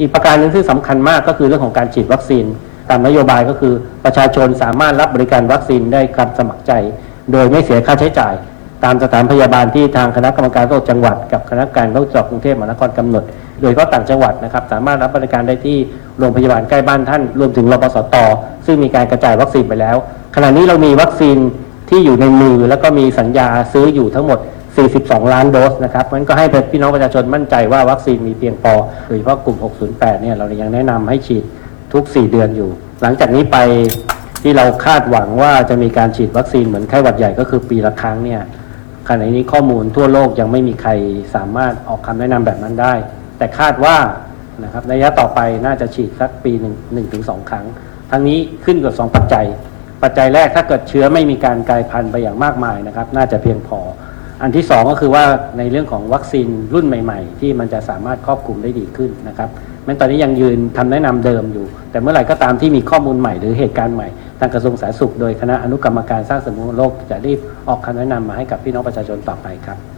อีกประการหนึ่งที่สำคัญมากก็คือเรื่องของการฉีดวัคซีน ตามนโยบายก็คือประชาชนสามารถรับบริการวัคซีนได้การสมัครใจ โดยไม่เสียค่าใช้จ่าย ตามสถานพยาบาลที่ทางคณะกรรมการโรคจังหวัด กับคณะกรรมการโรคจังหวัดกรุงเทพมหานครกำหนด โดยเฉพาะต่างจังหวัดนะครับสามารถรับบริการได้ที่โรงพยาบาลใกล้บ้านท่าน รวมถึงรปสตซึ่งมีการกระจายวัคซีนไปแล้ว ขณะนี้เรามีวัคซีนที่อยู่ในมือแล้วก็มีสัญญาซื้ออยู่ทั้งหมด 42 ล้านโดสนะครับมันก็ให้พี่น้องประชาชนมั่นใจว่าวัคซีนมีเพียงพอโดยเฉพาะกลุ่ม 608 เนี่ยเรายังแนะนำให้ฉีดทุก 4 เดือนอยู่ หลังจากนี้ไปที่เราคาดหวังว่าจะมีการฉีดวัคซีนเหมือนไข้หวัดใหญ่ก็คือปีละครั้งเนี่ยขณะนี้ข้อมูลทั่วโลกยังไม่มีใครสามารถออกคำแนะนำแบบนั้นได้ แต่คาดว่านะครับในระยะต่อไปน่าจะฉีดสักปีหนึ่งหนึ่งถึงสองครั้ง ทั้งนี้ขึ้นกับสองปัจจัย ปัจจัยแรกถ้าเกิดเชื้อไม่มีการกลายพันธุ์ไปอย่างมากมายนะครับ น่าจะเพียงพอ อันที่สองก็คือว่าในเรื่องของวัคซีนรุ่นใหม่ ๆ ที่มันจะสามารถครอบคลุมได้ดีขึ้นนะครับแม้ตอนนี้ยังยืนทำแนะนำเดิมอยู่ แต่เมื่อไหร่ก็ตามที่มีข้อมูลใหม่หรือเหตุการณ์ใหม่ ทางกระทรวงสาธารณสุข โดยคณะอนุกรรมการสร้างสมรรถโลกจะรีบออกคำแนะนำมาให้กับพี่น้องประชาชนต่อไปครับ